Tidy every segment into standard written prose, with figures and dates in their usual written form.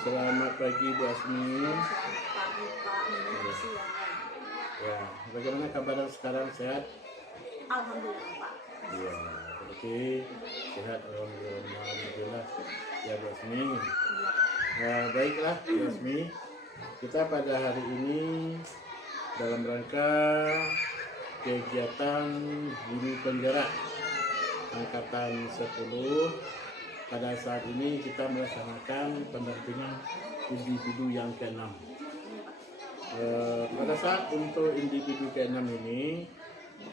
Selamat pagi Bu Asmi. Selamat pagi Pak, menjelang siang. Ya, bagaimana kabar sekarang, sehat? Alhamdulillah Pak. Ya, berarti sehat, alhamdulillah. Ya Bu Asmi. Ya, baiklah Bu Asmi. Kita pada hari ini dalam rangka kegiatan guru penggerak angkatan 10. Pada saat ini kita melaksanakan pendampingan individu yang ke-6. Pada saat untuk individu ke-6 ini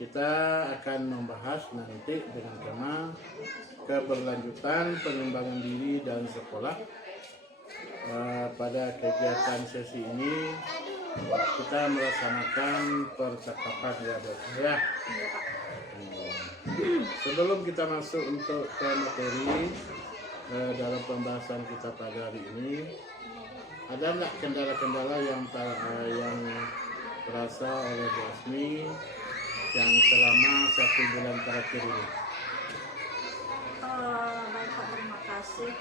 kita akan membahas nanti dengan tema keberlanjutan pengembangan diri dan sekolah. Pada kegiatan sesi ini kita melaksanakan percakapan ya. Sebelum kita masuk untuk ke materi dalam pembahasan kita pada hari ini, ada nggak kendala-kendala yang terasa oleh Bu Asmi yang selama 1 bulan terakhir ini? Baik Pak, terima kasih.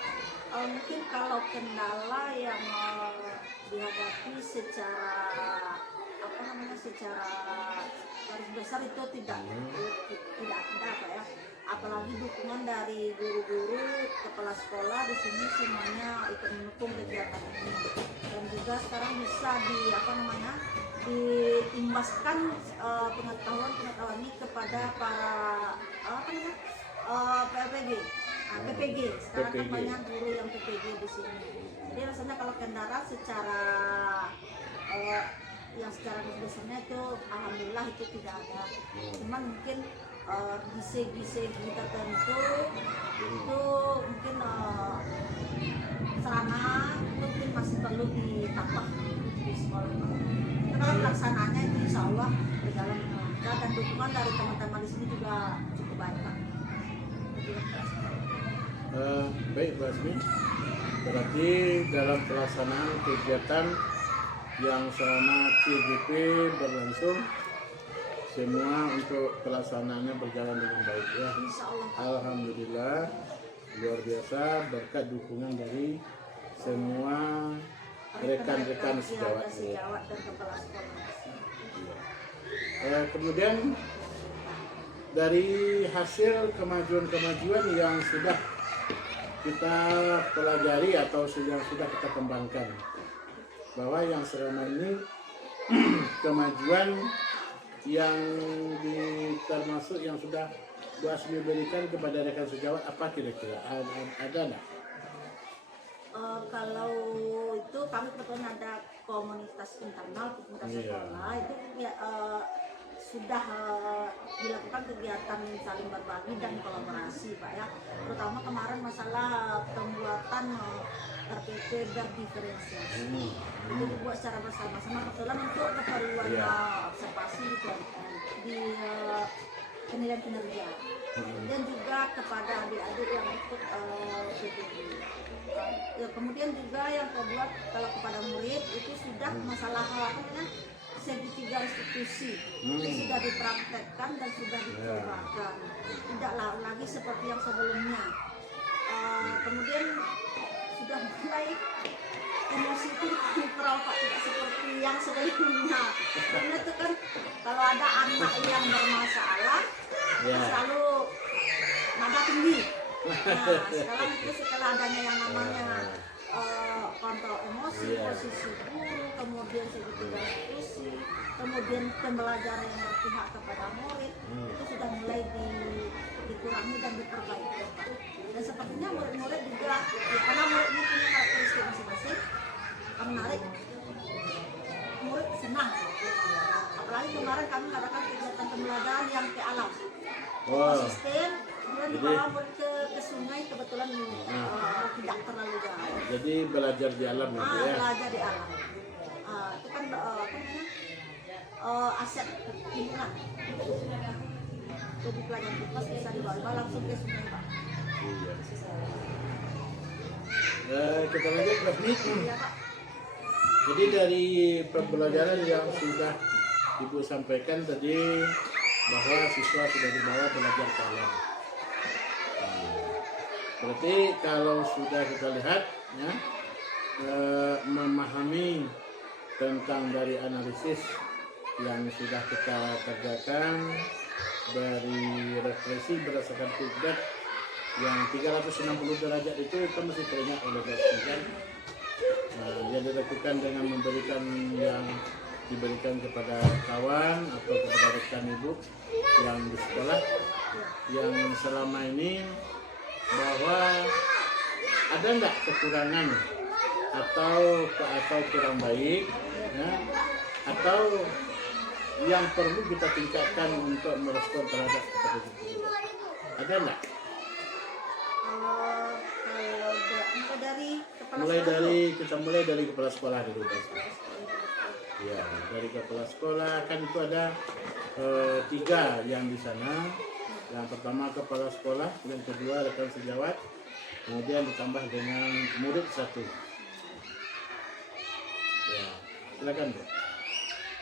Mungkin kalau kendala yang dihadapi secara secara garis besar itu tidak ada Pak ya. Apalagi dukungan dari guru-guru, kepala sekolah di sini semuanya ikut mendukung kegiatan ini. Dan juga sekarang bisa diimbaskan pengetahuan ini kepada para PPG. Sekarang kan banyak guru yang PPG di sini. Jadi rasanya kalau kendala secara yang secara besarnya itu alhamdulillah itu tidak ada. Cuman mungkin di segi-segi tertentu itu mungkin sarana mungkin masih perlu ditambah di sekolah. Karena pelaksanaannya itu insya Allah berjalan dengan lancar dan dukungan dari teman-teman di sini juga cukup baik Pak. Baik Bu Asmi, berarti dalam pelaksanaan kegiatan yang selama CGP berlangsung semua untuk pelaksanaannya berjalan dengan baik ya. Alhamdulillah, luar biasa berkat dukungan dari semua rekan-rekan sejawat dan kepala sekolah. Kemudian dari hasil kemajuan-kemajuan yang sudah kita pelajari atau yang sudah kita kembangkan, bahwa yang selama ini kemajuan yang termasuk yang sudah Bu Asmi berikan kepada rekan sejawat apa kira-kira? Ada nggak? Kalau itu kami kebetulan ada komunitas internal sekolah itu ya, sudah dilakukan kegiatan saling berbagi dan kolaborasi Pak ya. Terutama kemarin masalah pembuatan RPP berdiferensiasi itu dibuat secara bersama-sama kebetulan untuk keperluan observasi di penilaian kinerja dan juga kepada adik-adik yang ikut PPG. Ya, kemudian juga yang kedua kalau kepada murid itu sudah masalah segitiga institusi itu sudah dipraktekkan dan sudah dicobakan, tidak lagi seperti yang sebelumnya. Kemudian sudah mulai emosi itu dikontrol Pak, tidak seperti yang sebelumnya. Karena itu kan kalau ada anak yang bermasalah selalu nada tinggi. Nah sekarang itu setelah adanya yang namanya kontrol emosi, posisi guru, kemudian segitiga institusi, kemudian pembelajaran yang berpihak kepada murid itu sudah mulai dikurangi dan diperbaiki. Dan sepertinya murid-murid juga, ya, karena murid-murid punya karakteristik masing-masing, menarik, murid senang. Apalagi kemarin kami mengadakan kegiatan pembelajaran yang ke alam, konsisten. Kemudian dibawa murid ke sungai, kebetulan tidak terlalu jauh. Jadi belajar di alam gitu ya? Belajar di alam. Itu kan aset lingkungan. Jadi pelajaran kita bisa dibawa langsung ke sungai Pak. Kita lanjut Mas Nik. Jadi dari pembelajaran yang sudah Ibu sampaikan tadi bahwa siswa sudah dibawa belajar ke alam. Berarti kalau sudah kita lihat ya, memahami tentang dari analisis yang sudah kita kerjakan dari refleksi berdasarkan feedback yang 360 derajat itu kita mesti teringat oleh dosen. Nah, yang dilakukan dengan memberikan yang diberikan kepada kawan atau kepada rekan ibu yang di sekolah yang selama ini, bahwa ada enggak kekurangan atau kurang baik ya, atau yang perlu kita tingkatkan untuk merespon terhadap seperti itu. Ada enggak? Kalau mulai dari kepala sekolah dulu. Ya, dari kepala sekolah kan itu ada 3 yang di sana. Yang pertama kepala sekolah, yang kedua rekan sejawat, kemudian ditambah dengan murid 1. Ya, silakan Bu.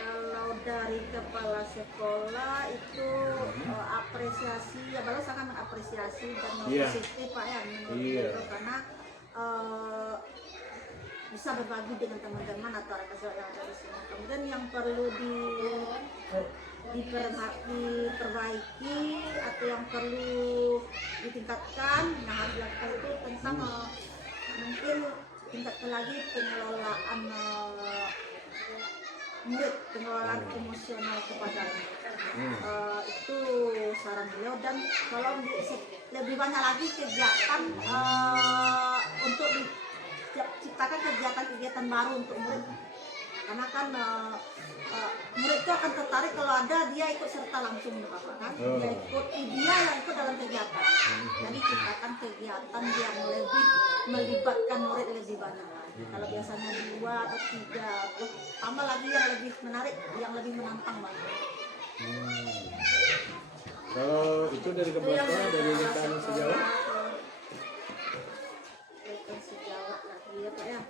Kalau dari kepala sekolah itu apresiasi, ya Bala sangat mengapresiasi dan positif Pak ya, itu karena bisa berbagi dengan teman-teman atau rekan sejawat yang ada di sini. Kemudian yang perlu diperbaiki atau yang perlu ditingkatkan, nah harus dilakukan itu tentang mungkin tingkatkan lagi pengelolaan murid, pengelolaan emosional kepadanya. Itu saran beliau, dan kalau lebih banyak lagi kegiatan untuk diciptakan kegiatan-kegiatan baru untuk murid, karena kan murid itu akan tertarik kalau ada dia ikut serta langsung kan, dia yang ikut dalam kegiatan. Jadi ciptakan kegiatan yang lebih melibatkan murid lebih banyak lagi. Kalau biasanya 2 atau 3, tambah lagi yang lebih menarik, yang lebih menantang banget. Kalau itu dari kepala sekolah, dari rekan sejawat. Rekan sejawat lagi ya Pak ya.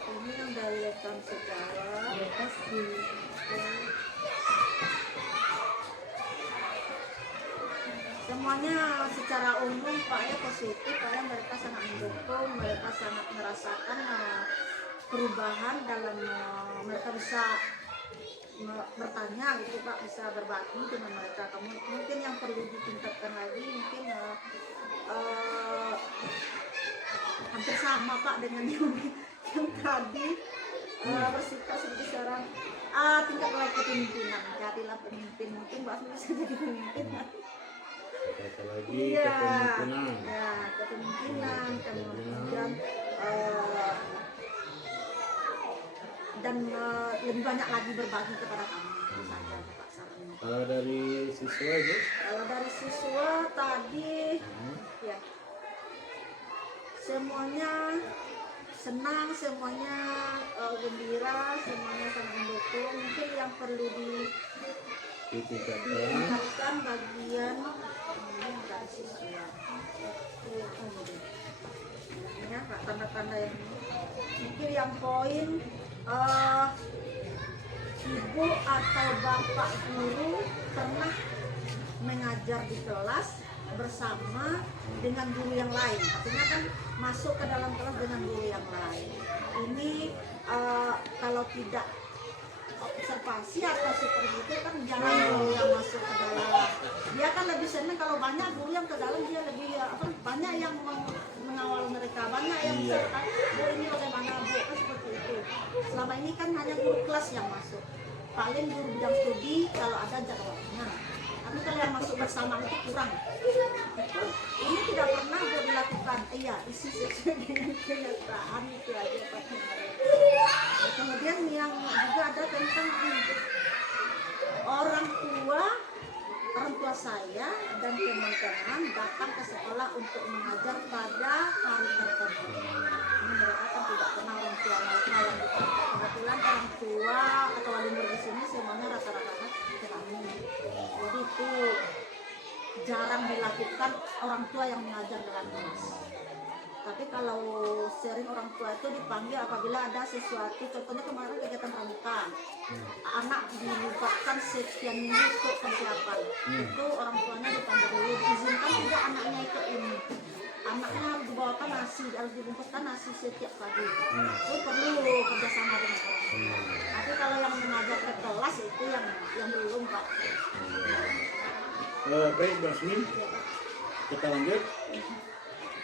Ini yang dari rekan sejawat. Semuanya secara umum Pak ya positif, Pak ya, mereka sangat mendukung, mereka sangat merasakan perubahan dalam mereka bisa bertanya gitu Pak, bisa berbagi dengan mereka. Mungkin yang perlu ditingkatkan lagi mungkin hampir sama Pak dengan yang tadi, bersikap seperti seorang tingkatlah kepemimpinan, jadilah pemimpin. Mungkin Mbak bisa jadi pemimpin. Lagi kepemimpinan. Ya, kepemimpinan, kemudian dan lebih banyak lagi berbagi kepada kami. Itu saja Pak sarannya. Kalau dari siswa itu? Kalau dari siswa tadi ya semuanya senang, semuanya gembira, semuanya sangat mendukung. Mungkin yang perlu ditingkatkan bagian dari siswa. Ya, Pak, tanda-tanda yang mungkin yang poin ibu atau bapak guru pernah mengajar di kelas bersama dengan guru yang lain, artinya kan masuk ke dalam kelas dengan guru yang lain. Ini kalau tidak observasi atau seperti itu kan jangan guru yang masuk ke dalam. Dia kan lebih senang kalau banyak guru yang ke dalam, dia lebih banyak yang mengawal mereka, banyak yang serta. Ini bagaimana Bu, kan seperti itu. Selama ini kan hanya guru kelas yang masuk, paling guru bidang studi kalau ada jadwalnya. Tapi kalau yang masuk bersama itu kurang. Ini tidak pernah buat dilakukan. Iya, isi sesuai dengan kenyataan itu aja Pak. Kemudian yang juga ada tentang orang tua saya dan teman-teman datang ke sekolah untuk mengajar pada hari tertentu. Ini mereka kan tidak kenal orang tua mereka yang kebetulan orang tua atau wali murid di sini semuanya rata-rata kami. Jadi itu jarang dilakukan orang tua yang mengajar dalam kelas. Tapi kalau sering orang tua itu dipanggil apabila ada sesuatu, contohnya kemarin kegiatan pramuka, anak dilibatkan sekian minggu untuk persiapan, itu orang tuanya dipanggil dulu, diizinkan tidak anaknya ikut ini. Anaknya harus dibawakan nasi, harus dibungkuskan nasi setiap pagi. Itu perlu kerjasama dengan orang tua. Tapi kalau yang mengajar ke kelas itu yang belum Pak. Baik Basmi, kita lanjut.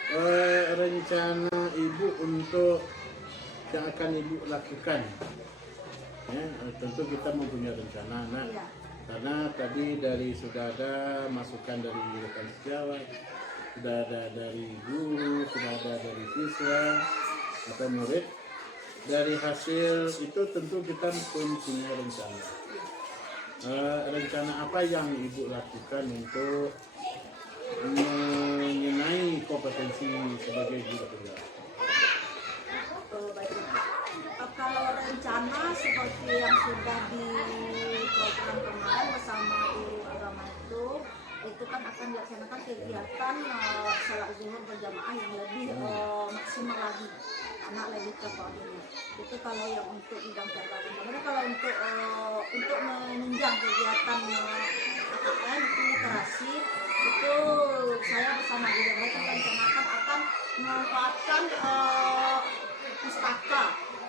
Rencana ibu untuk yang akan ibu lakukan, ya, tentu kita mempunyai rencana, nah, Iya. karena tadi sudah ada masukan dari rekan sejawat, sudah ada dari guru, sudah ada dari siswa atau murid. Dari hasil itu tentu kita punya rencana. Rencana apa yang ibu lakukan untuk mengenai kompetensi sebagai guru penggerak? Baik. Kalau rencana seperti yang sudah di program kemarin bersama guru agama itu kan akan dilaksanakan kegiatan salat zuhur berjamaah yang lebih maksimal lagi, anak lebih terkoordinir. Itu kalau yang untuk bidang keagamaan. Kemudian kalau untuk menunjang kegiatan AKN itu literasi, itu saya bersama guru mereka merencanakan akan memanfaatkan pustaka.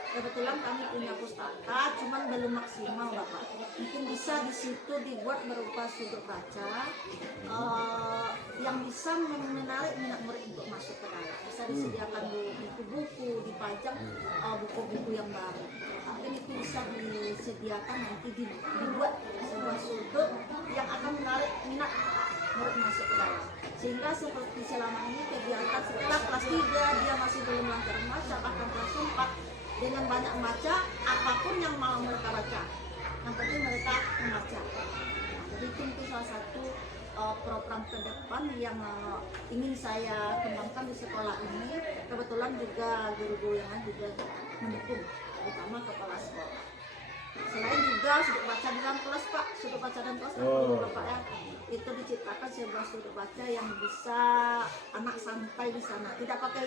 Kebetulan kami punya pustaka, cuman belum maksimal Bapak. Mungkin bisa di situ dibuat berupa sudut baca yang bisa menarik minat murid untuk masuk ke dalam. Bisa disediakan buku-buku, dipajang buku-buku yang baru. Mungkin itu bisa disediakan nanti dibuat sebuah sudut yang akan menarik minat murid masuk ke dalam. Sehingga seperti selama ini kegiatan setelah kelas 3 dia masih belum lancar membaca, bahkan kelas 4 dengan banyak membaca apapun yang mau mereka baca, yang penting mereka membaca. Jadi itu salah satu program ke depan yang ingin saya kembangkan di sekolah ini. Kebetulan juga guru-guru yang lain juga mendukung, terutama kepala sekolah. Selain juga sudut baca di dalam kelas Pak, sudut baca dalam kelas Bapak ya, itu diciptakan sebuah sudut baca yang bisa anak santai di sana, tidak pakai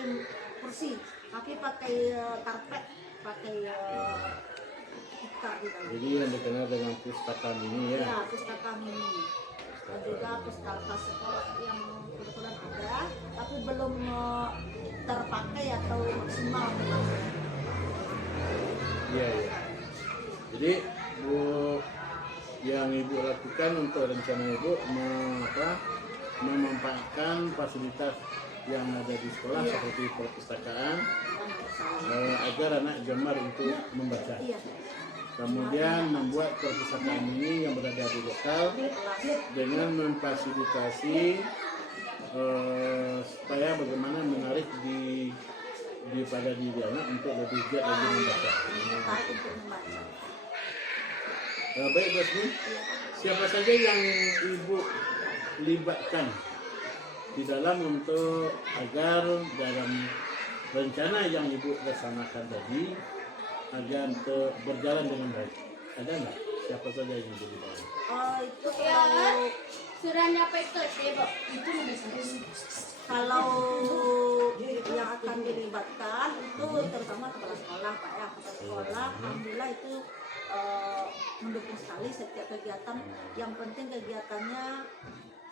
kursi, tapi pakai karpet, pakai tikar di dalam. Jadi yang dikenal dengan pustaka mini ya? Ya, pustaka mini. Dan juga pustaka sekolah yang kebetulan ada, tapi belum terpakai atau maksimal. Iya, iya. Jadi Bu, yang ibu lakukan untuk rencana ibu memanfaatkan fasilitas yang ada di sekolah seperti perpustakaan agar anak gemar untuk membaca. Kemudian membuat perpustakaan ini yang berada di lokal dengan memfasilitasi supaya bagaimana menarik pada diri anak untuk lebih giat lagi membaca. Baik Basmi, siapa saja yang ibu libatkan di dalam untuk agar dalam rencana yang ibu laksanakan tadi agar berjalan dengan baik? Ada nggak siapa saja yang ibu libatkan? Itu kalau yang akan dilibatkan itu terutama kepala sekolah Pak ya, kepala sekolah. Alhamdulillah itu mendukung sekali setiap kegiatan, yang penting kegiatannya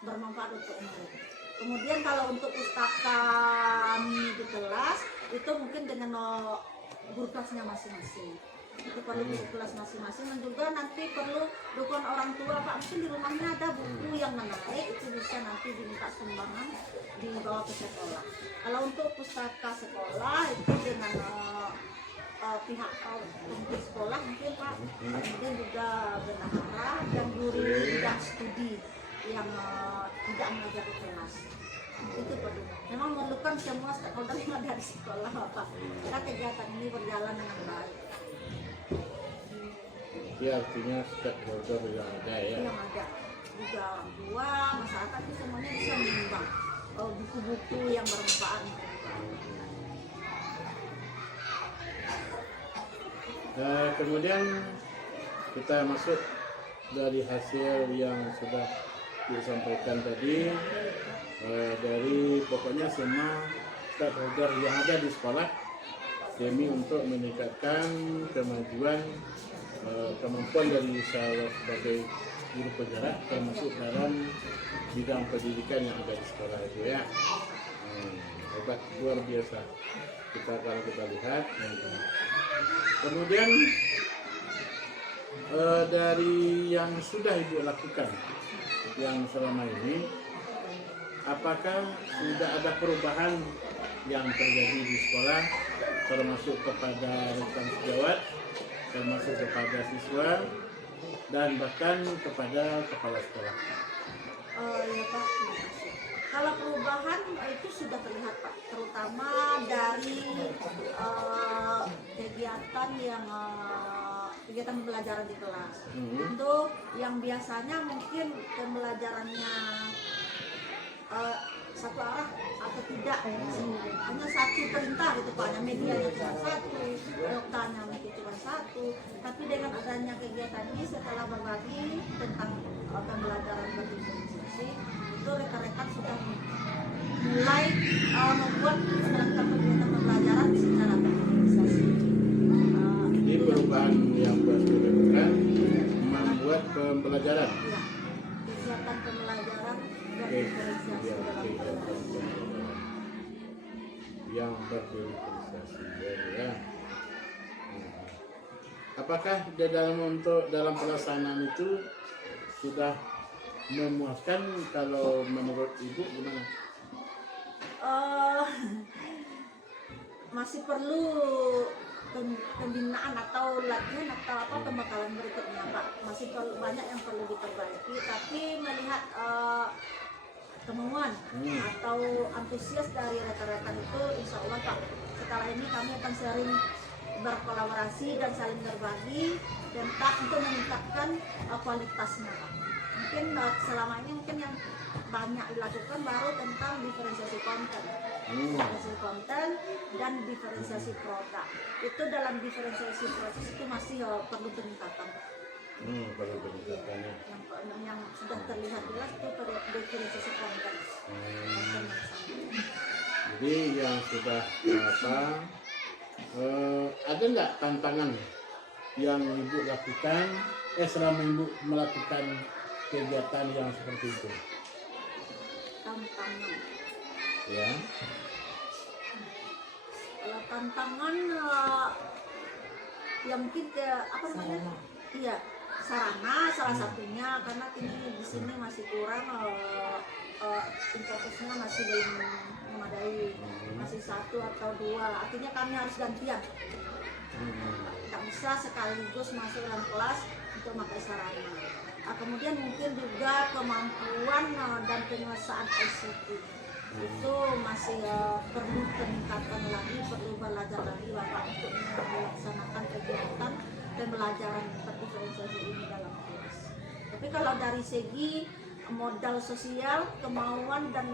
bermanfaat untuk murid. Kemudian kalau untuk pustaka di kelas itu mungkin dengan guru kelasnya masing-masing, itu perlu guru kelas masing-masing, dan juga nanti perlu dukungan orang tua Pak. Mungkin di rumahnya ada buku yang menarik, itu bisa nanti diminta sumbangan dibawa ke sekolah. Kalau untuk pustaka sekolah itu dengan pihak pemimpin sekolah mungkin Pak, kemudian juga bendahara dan guru bidang studi yang tidak mengajar di kelas. Itu perlu. Memang memerlukan semua stakeholder yang ada di sekolah Pak. Karena kegiatan ini berjalan dengan baik. Ya, artinya stakeholder yang ada ya. Yang ada juga orang tua, masyarakat itu semuanya bisa menyumbang buku-buku yang bermanfaat. Kemudian kita masuk dari hasil yang sudah disampaikan tadi, dari pokoknya semua stakeholder yang ada di sekolah demi untuk meningkatkan kemajuan kemampuan dari saya sebagai guru penggerak termasuk dalam bidang pendidikan yang ada di sekolah itu ya. Hebat, luar biasa kalau kita lihat. Kemudian dari yang sudah Ibu lakukan yang selama ini, apakah sudah ada perubahan yang terjadi di sekolah termasuk kepada rekan sejawat, termasuk kepada siswa dan bahkan kepada kepala sekolah? Ya Pak, terima kasih. Kalau perubahan itu sudah terlihat Pak, terutama dari kegiatan yang kegiatan pembelajaran di kelas. Untuk yang biasanya mungkin pembelajarannya satu arah atau tidak, hanya satu perintah gitu Pak, hanya medianya cuma satu, dokternya mungkin cuma satu. Tapi dengan adanya kegiatan ini setelah berbagi tentang pembelajaran berdifferensiasi, itu rekan-rekan sudah mulai membuat melakukan kegiatan pembelajaran secara berdifferensiasi. Jadi perubahan yang dilakukan membuat pembelajaran. Ya, kegiatan pembelajaran berdifferensiasi dalam kelas. Yang berdifferensiasi ya. Apakah di dalam pelaksanaan itu sudah memuaskan kalau menurut Ibu gimana? Masih perlu pembinaan atau latihan atau apa pembekalan berikutnya Pak. Masih banyak yang perlu diperbaiki, tapi melihat kemauan atau antusias dari rekan-rekan itu, insya Allah Pak, setelah ini kami akan sering berkolaborasi dan saling berbagi tentang untuk meningkatkan kualitasnya Pak. Mungkin selama ini mungkin yang banyak dilakukan baru tentang diferensiasi konten, diferensiasi konten dan diferensiasi produk. Itu dalam diferensiasi proses itu masih perlu peningkatan. Perlu peningkatannya. Yang sudah terlihat jelas itu diferensiasi konten. Jadi yang sudah ada nggak tantangan yang Ibu lakukan selama Ibu melakukan kegiatan yang seperti itu? Tantangan. Ya. Kalau tantangan yang mungkin ke apa namanya? Iya, sarana salah satunya karena kini di sini masih kurang infrastrukturnya masih belum memadai, masih satu atau dua, artinya kami harus gantian. Tak bisa sekaligus masuk dalam kelas untuk memakai sarana. Kemudian mungkin juga kemampuan dan penyelesaian ICT itu masih perlu peningkatan lagi, perlu belajar lagi Bapak untuk melaksanakan kegiatan pembelajaran berdifferensiasi ini dalam kelas. Tapi kalau dari segi modal sosial, kemauan dan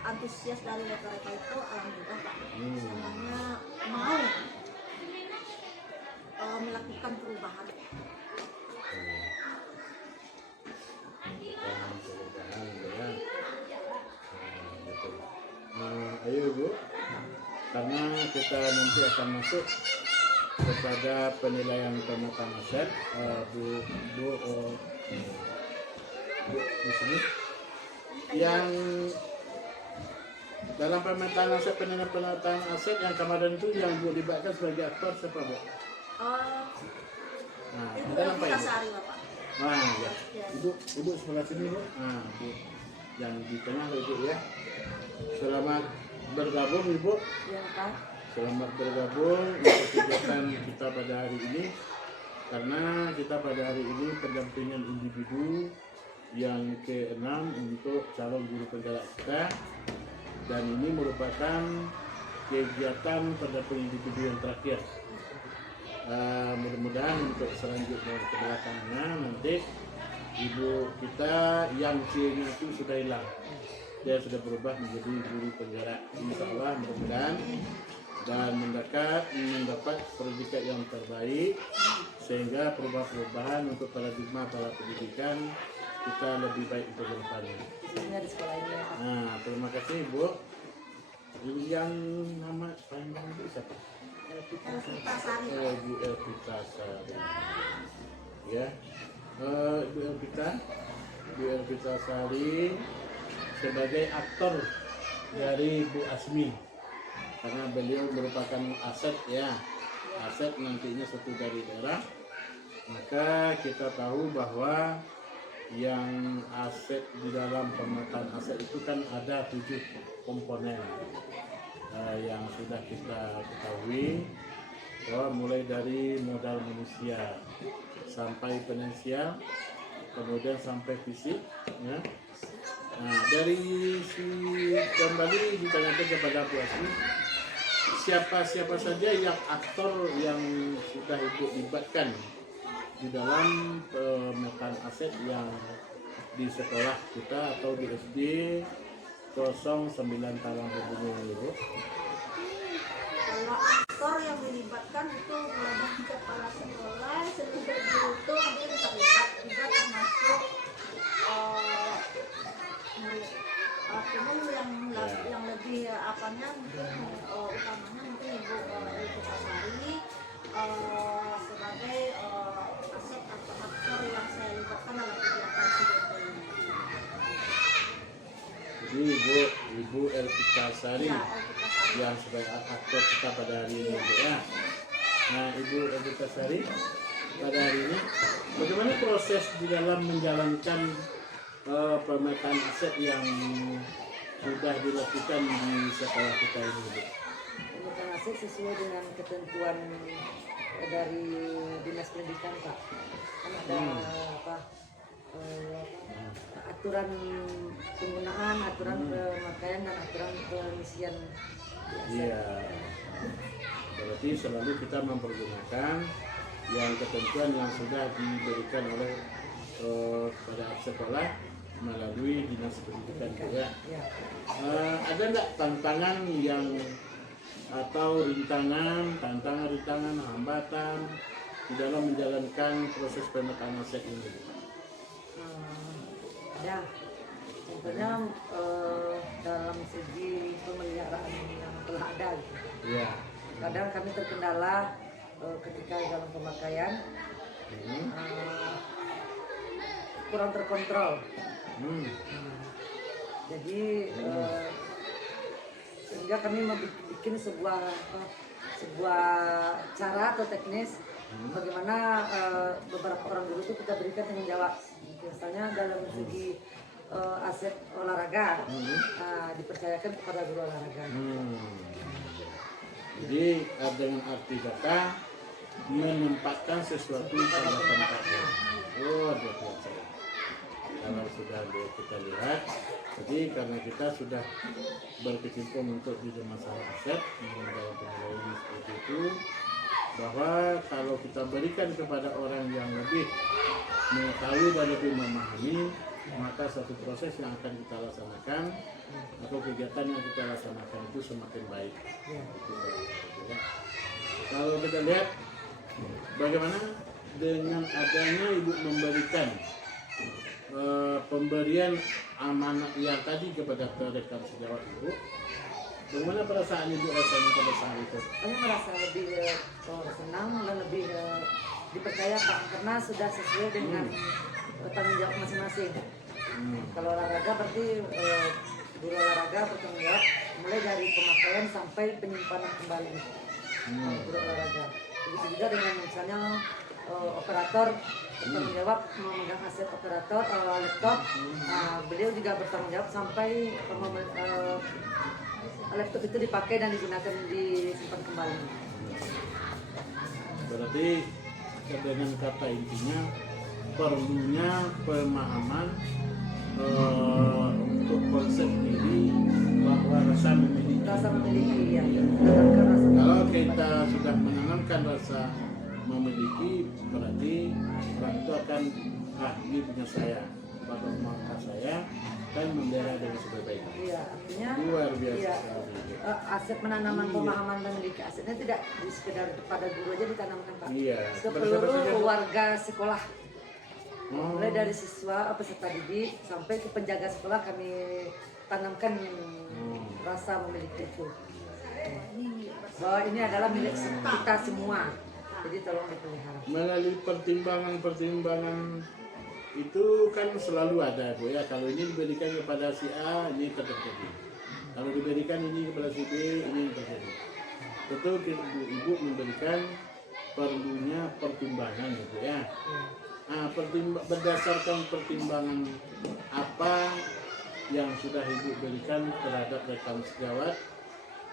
antusias dari rekan-rekan itu alhamdulillah Pak, semuanya mau melakukan perubahan. Ayo Bu, karena kita nanti akan masuk kepada penilaian pemetaan aset. Bu di sini yang dalam pemetaan aset, penilaian pemetaan aset yang kemarin itu yang Bu libatkan sebagai aktor siapa Bu? Ibu dalam Pak Ibu? Sari Bapak. Ya. Ibu sebelah sini Bu. Bu yang di tengah Ibu ya. Selamat bergabung Ibu. Ya Pak. Selamat bergabung untuk kegiatan kita pada hari ini, karena kita pada hari ini pendampingan individu yang ke-6 untuk calon guru penggerak kita, dan ini merupakan kegiatan pendampingan individu yang terakhir. Mudah-mudahan untuk selanjutnya ke belakangnya nanti ibu kita yang C-nya itu sudah hilang, dia sudah berubah menjadi guru penggerak, insya Allah mudah-mudahan, dan mendapat predikat yang terbaik sehingga perubahan-perubahan untuk paradigma para pendidikan kita lebih baik untuk ke depannya. Di sekolah ini. Terima kasih Ibu. Yang nama panjang itu siapa? Elvita Sari. Bu Elvita Sari. Ya, Bu Elvita Sari sebagai aktor dari Bu Asmi, karena beliau merupakan aset ya, aset nantinya satu dari daerah. Maka kita tahu bahwa yang aset di dalam pemetaan aset itu kan ada 7 komponen yang sudah kita ketahui, bahwa mulai dari modal manusia sampai finansial, kemudian sampai fisik ya. Nah, dari si kembali ditanyakan kepada Bu Asmi, siapa saja yang aktor yang sudah ikut libatkan di dalam pemetaan aset yang di sekolah kita atau di SD 09 Talang Hubungan Ibu. Kalau aktor yang dilibatkan itu mulai dari kepala sekolah, seluruh guru itu mungkin terlibat juga, termasuk umum yang lebih apanya mungkin utamanya mungkin Ibu Elvita Sari sebagai aset atau aktor yang saya libatkan dalam kegiatan CDP ini. Jadi Ibu Elvita Sari Ya, Elvita Sari. yang sebagai aktor kita pada hari ini ya. Nah, Ibu Elvita Sari pada hari ini bagaimana proses di dalam menjalankan pemetaan aset yang sudah dilakukan di sekolah kita ini, Bu? Pemetaan aset sesuai dengan ketentuan dari Dinas Pendidikan, Pak. Kan ada aturan penggunaan, aturan pemakaian dan aturan pengisian. Iya. Berarti selalu kita mempergunakan yang ketentuan yang sudah diberikan oleh pada sekolah melalui Dinas Pendidikan ya. Ya. Ada nggak tantangan yang atau rintangan, hambatan di dalam menjalankan proses pemetaan aset ini? Ya, contohnya dalam segi pemeliharaan yang telah ada gitu. Ya. Kadang kami terkendala ketika dalam pemakaian kurang terkontrol. Jadi sehingga kami membuat sebuah cara atau teknis bagaimana beberapa orang guru itu kita berikan tanggung jawab. Misalnya dalam segi aset olahraga dipercayakan kepada guru olahraga. Jadi dengan arti kata menempatkan sesuatu pada tempatnya. Oh, betul. Kalau sudah kita lihat, jadi karena kita sudah berkecimpung untuk di masalah aset dalam penilaian seperti itu, bahwa kalau kita berikan kepada orang yang lebih mengetahui dan lebih memahami, maka satu proses yang akan kita laksanakan atau kegiatan yang kita laksanakan itu semakin baik. Ya. Kalau kita lihat bagaimana dengan adanya Ibu memberikan pemberian amanah yang tadi kepada rekan sejawat Ibu, bagaimana perasaan Ibu rasanya pada saat itu? Kami merasa lebih senang dan lebih dipercaya, Pak, karena sudah sesuai dengan tanggung jawab masing-masing. Kalau olahraga berarti guru olahraga bertanggung jawab mulai dari pemakaian sampai penyimpanan kembali guru olahraga. Begitu juga dengan misalnya operator bertanggung jawab memegang aset operator laptop, beliau juga bertanggung jawab sampai laptop itu dipakai dan digunakan disimpan kembali. Berarti dengan kata intinya perlunya pemahaman untuk konsep ini bahwa rasa memiliki. Ya. Kalau kita sudah menanamkan rasa memiliki, berarti orang itu akan ini punya saya, bapak maka saya dan membela dengan sebaik-baiknya. Iya, artinya luar biasa iya, sekali. aset menanaman pemahaman memiliki asetnya tidak sekedar pada guru aja ditanamkan, Pak. Iya. Ke seluruh warga sekolah. Mulai dari siswa, peserta didik sampai ke penjaga sekolah kami tanamkan rasa memiliki itu. Bahwa ini adalah milik kita semua. Jadi tolong dipelihara. Melalui pertimbangan itu kan selalu ada Bu ya. Kalau ini diberikan kepada si A, ini terjadi. Kalau diberikan ini kepada si B, ini terjadi. Tentu ibu memberikan perlunya pertimbangan gitu ya. Nah, berdasarkan pertimbangan apa yang sudah ibu berikan terhadap rekan sejawat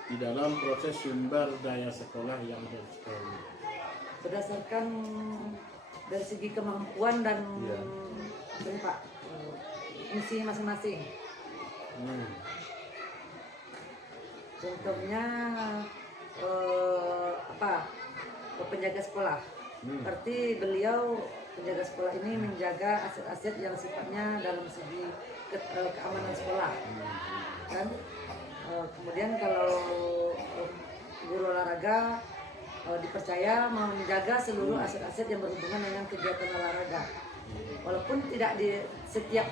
di dalam proses sumber daya sekolah yang ada di sekolah ini? Berdasarkan dari segi kemampuan dan Pak, misi masing-masing. Contohnya penjaga sekolah. Berarti beliau penjaga sekolah ini menjaga aset-aset yang sifatnya dalam segi keamanan sekolah. Kan? Kemudian kalau guru olahraga dipercaya menjaga seluruh aset-aset yang berhubungan dengan kegiatan olahraga. Walaupun tidak di setiap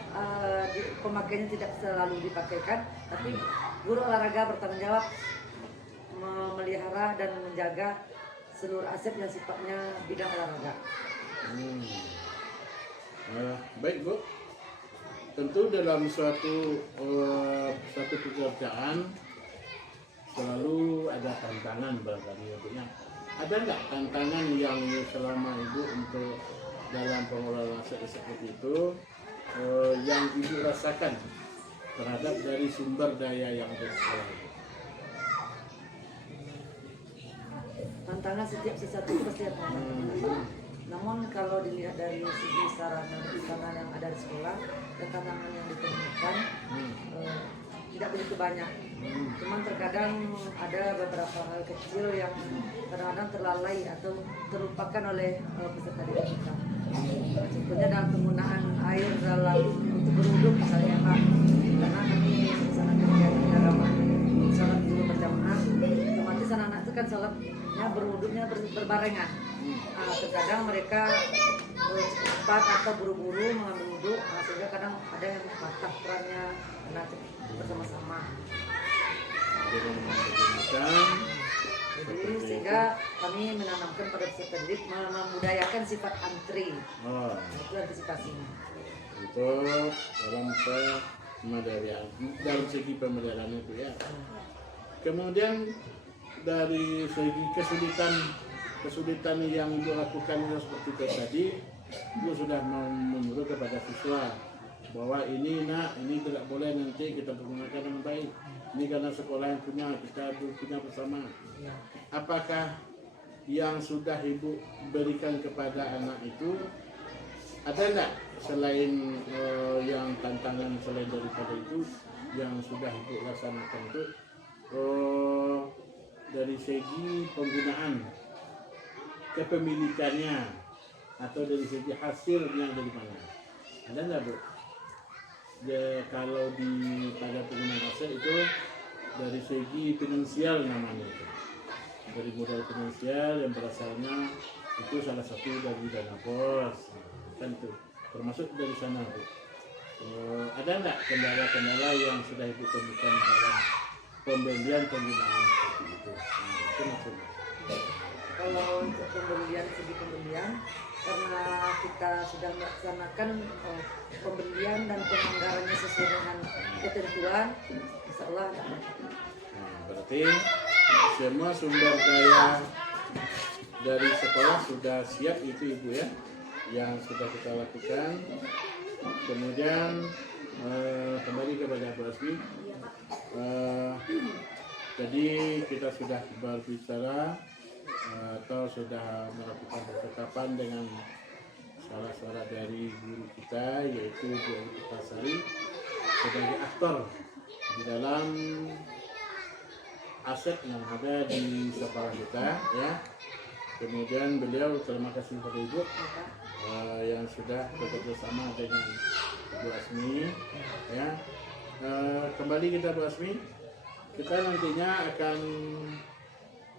pemakaiannya tidak selalu dipakaikan, tapi guru olahraga bertanggung jawab memelihara dan menjaga seluruh aset yang sifatnya bidang olahraga. Baik Bu, tentu dalam suatu pekerjaan selalu ada tantangan barangkali ya Bu. Ada nggak tantangan yang selama Ibu untuk dalam pengelolaan aset seperti itu yang Ibu rasakan terhadap dari sumber daya yang ada di sekolah itu? Tantangan setiap sesuatu pasti ada tantangan. Namun kalau dilihat dari segi sarana yang ada di sekolah dan tantangan yang ditemukan tidak begitu banyak. Cuman terkadang ada beberapa hal kecil yang kadang-kadang terlalai atau terlupakan oleh peserta didik kita. Contohnya dalam penggunaan air dalam untuk berwudhu misalnya Pak, karena kami melaksanakan kegiatan agama salat dulu berjamaah, otomatis anak-anak itu kan salatnya berwudhunya berbarengan. Terkadang mereka cepat atau buru-buru mengambil wudhu, sehingga kadang ada yang patah perannya karena bersama-sama. Jadi sehingga kami menanamkan pada peserta didik memudayakan sifat antri. Itu antisipasinya. Untuk dalam pemeliharaan, dalam segi pemeliharaan itu ya. Kemudian dari segi kesulitan yang Ibu lakukan seperti itu tadi, Ibu sudah menyuruh kepada siswa bahwa ini tidak boleh nanti kita menggunakan dengan baik. Ini karena sekolah yang punya, kita punya bersama. Apakah yang sudah Ibu berikan kepada anak itu ada nggak selain yang tantangan selain daripada itu yang sudah Ibu laksanakan itu dari segi penggunaan kepemilikannya atau dari segi hasil yang dari mana? Ada nggak Bu? Kalau pada penggunaan aset itu dari segi finansial namanya itu, dari modal finansial yang berasalnya itu salah satu dari dana pos kan itu termasuk dari sana Bu. Ada nggak kendala-kendala yang sudah Ibu temukan dalam pembelian penggunaan seperti itu? Itu maksudnya. Kalau untuk segi pembelian, karena kita sudah melaksanakan pembelian dan penganggarannya sesuai dengan ketentuan, insya Allah ada. Berarti semua sumber daya dari sekolah sudah siap itu Ibu ya, yang sudah kita lakukan. Kemudian kembali kepada Bu Asmi. Jadi kita sudah berbicara atau sudah melakukan percakapan dengan salah seorang dari guru kita, yaitu Bu Sari sebagai aktor di dalam aset yang ada di sekolah kita ya. Kemudian beliau terima kasih kepada Ibu yang sudah bekerja sama dengan Bu Asmi ya. Kembali kita Bu Asmi, kita nantinya akan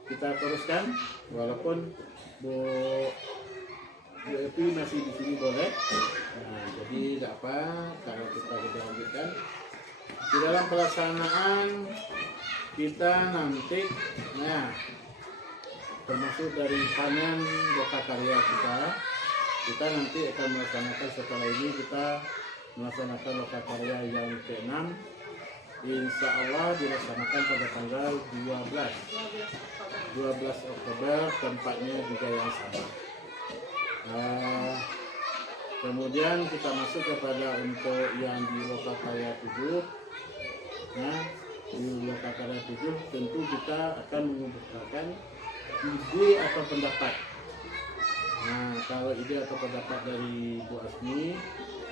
kita teruskan walaupun Bu UFP masih di sini boleh. Nah, jadi tidak apa kalau kita lanjutkan di dalam pelaksanaan kita nanti, nah termasuk dari panen lokakarya kita nanti akan melaksanakan setelah ini kita melaksanakan lokakarya yang ke-6. Insya Allah dilaksanakan pada tanggal 12 Oktober, tempatnya juga yang sama. Kemudian kita masuk kepada untuk yang di lokakarya 7. Nah, di lokakarya 7 tentu kita akan mengumpulkan ide atau pendapat. Nah, kalau ide atau pendapat dari Bu Asmi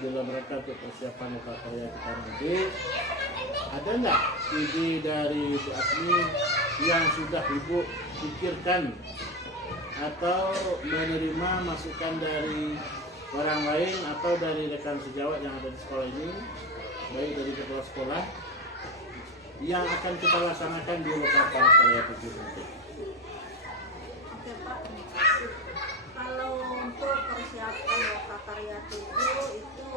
dalam rangka untuk persiapan lokakarya kita nanti, ada nggak ide dari Bu Asmi yang sudah Ibu pikirkan atau menerima masukan dari orang lain atau dari rekan sejawat yang ada di sekolah ini, baik dari kepala sekolah yang akan kita laksanakan di lokakarya 7 nanti? Oke Pak, terima kasih. Kalau untuk persiapan lokakarya 7 itu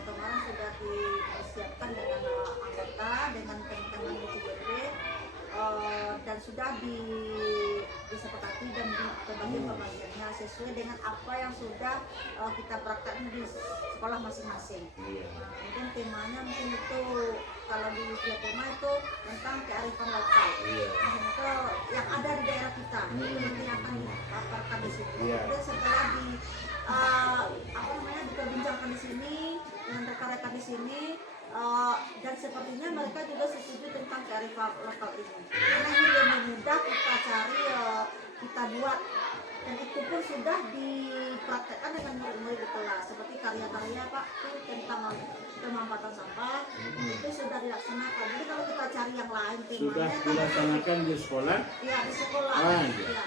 kemarin sudah dipersiapkan dengan anggota, dengan teman-teman di CJP, dan sudah disepakati dan dibagi pembagiannya sesuai dengan apa yang sudah kita praktekkan di sekolah masing-masing. Mungkin temanya mungkin itu kalau di setiap tema itu tentang kearifan lokal, itu yang ada di daerah kita, itu nanti akan dipaparkan di situ. Kemudian setelah diperbincangkan di sini dengan rekan-rekan di sini, dan sepertinya mereka juga setuju tentang kearifan lokal ini. Karena ini lebih mudah kita cari, kita buat, dan itu pun sudah dipraktekkan dengan murid-murid di kelas. Seperti karya-karya Pak itu tentang pemanfaatan sampah itu sudah dilaksanakan. Jadi kalau kita cari yang lain temanya Sudah dilaksanakan di sekolah? Iya, di sekolah.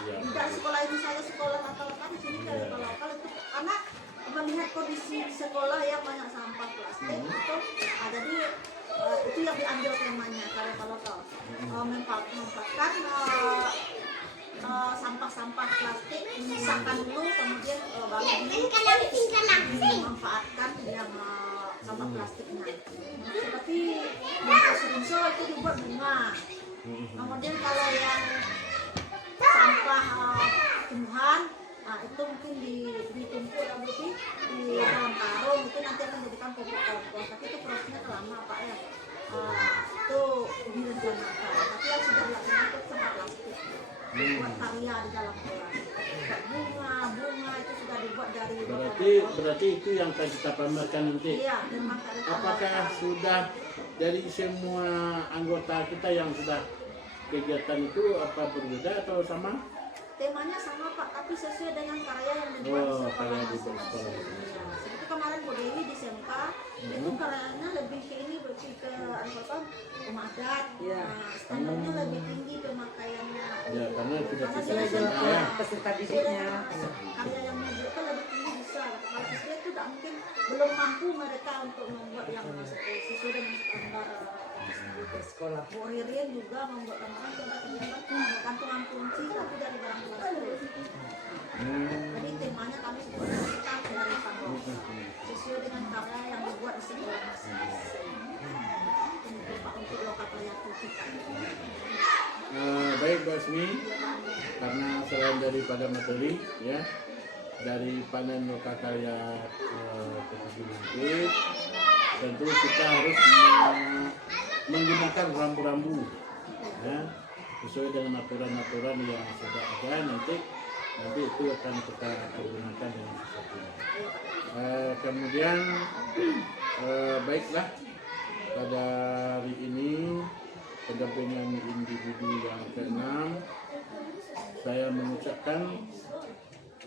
Tidak sekolah ini saja, sekolah lokal di sini dari lokal itu karena melihat kondisi di sekolah yang banyak sampah plastik itu, jadi itu yang diambil temanya karya lokal, memanfaatkan sampah-sampah plastik, memisahkan dulu, kemudian baru dimanfaatkan yang sampah plastiknya. Seperti rinso itu dibuat bunga. Kemudian kalau yang sampah tumbuhan, nah itu mungkin ditumpuk di dalam karung, itu nanti akan dijadikan kompos. Tapi itu prosesnya lama Pak ya. Itu direncanakan. Tapi yang sudah dilaksanakan itu sampah plastik. Buat karya di dalam kelas. Bunga itu sudah dibuat dari. Berarti itu yang akan kita pamerkan nanti. Iya, apakah sudah dari semua anggota kita yang sudah kegiatan itu apa berbeda atau sama? Temanya sama Pak, tapi sesuai dengan karya yang dibuat di sekolah masing-masing. Seperti kemarin Bu Dewi di SMK, itu karyanya lebih ke ini, lebih ke rumah adat. Standarnya lebih tinggi pemakaiannya. Ya, karena sudah peserta didiknya. Karya yang dibuat lebih tinggi bisa. Kalau siswa itu tidak mungkin, belum mampu mereka untuk membuat yang sesuai dengan standar Sekolah. Bu Ririn juga membuat kemarin kegiatan kantongan kunci tapi dari barang plastik. Jadi temanya kami buat tentang kearifan lokal sesuai dengan karya yang dibuat di sekolah masing-masing. Untuk lokakarya kita. Baik Bu Asmi, karena selain daripada materi ya, dari panen lokakarya nanti, tentu kita harus menggunakan rambu-rambu ya, sesuai dengan aturan-aturan yang sudah ada. Nanti itu akan kita gunakan dengan sesuatu. Kemudian baiklah, pada hari ini pendampingan individu yang ke-6, saya mengucapkan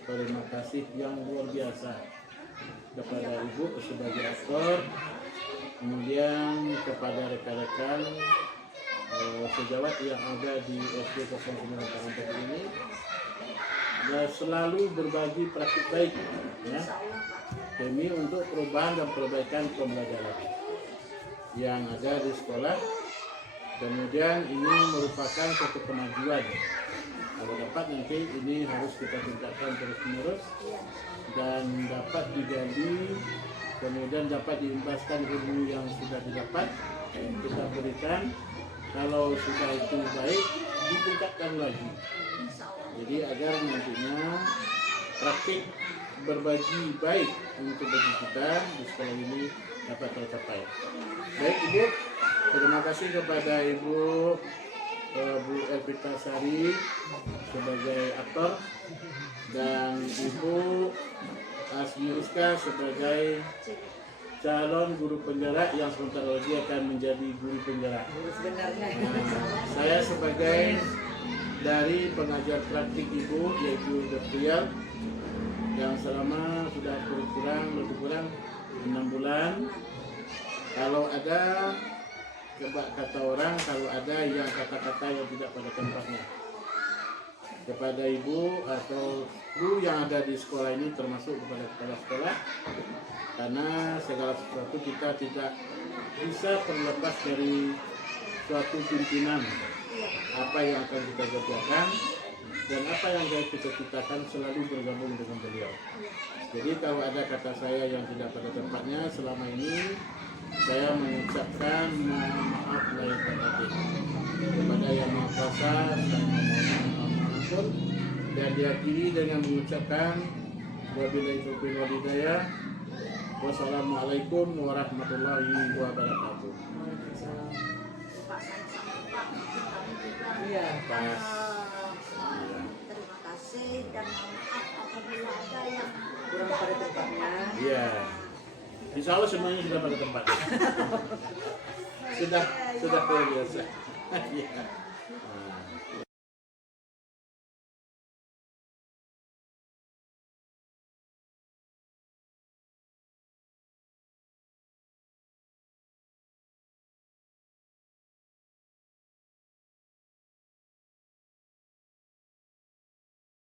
terima kasih yang luar biasa kepada Ibu sebagai aktor, kemudian kepada rekan-rekan sejawat yang ada di SD 09 Tangan ini, dan selalu berbagi praktik baik ya, demi untuk perubahan dan perbaikan pembelajaran yang ada di sekolah. Kemudian ini merupakan suatu kemajuan Kalau dapat nanti ini harus kita tingkatkan terus menerus Iya. dan dapat digali, kemudian dapat diimbaskan ilmu yang sudah didapat kita berikan. Kalau sudah itu baik, ditingkatkan lagi. Insya Allah. Jadi agar nantinya praktik berbagi baik untuk bagi kita di sekolah ini dapat tercapai. Baik Ibu, terima kasih kepada Ibu Bu Elvita Sari sebagai aktor dan Ibu Asmi Rizka sebagai calon guru penggerak yang sebentar lagi akan menjadi guru penggerak. Guru sebenarnya. Nah, saya sebagai dari pengajar praktik Ibu yaitu Dr. yang selama sudah lebih kurang 6 bulan. Kalau ada kata orang, kalau ada yang kata-kata yang tidak pada tempatnya kepada Ibu atau guru yang ada di sekolah ini, termasuk kepada kepala sekolah, karena segala sesuatu kita tidak bisa terlepas dari suatu pimpinan. Apa yang akan kita kerjakan dan apa yang kita ciptakan selalu bergabung dengan beliau. Jadi kalau ada kata saya yang tidak pada tempatnya selama ini, saya mengucapkan maaf lahir batin kepada Yang Maha Kuasa. Saya mohon ampun dan diakhiri dengan mengucapkan wabillahi taufiq wal hidayah. Wassalamualaikum warahmatullahi wabarakatuh. Pak, sama-sama Pak, kami juga Iya. Pas. terima kasih dan mohon maaf apabila ada yang Kurang pada tempatnya. Iya. Insya Allah semuanya sudah pada tempatnya. sudah luar biasa. Iya.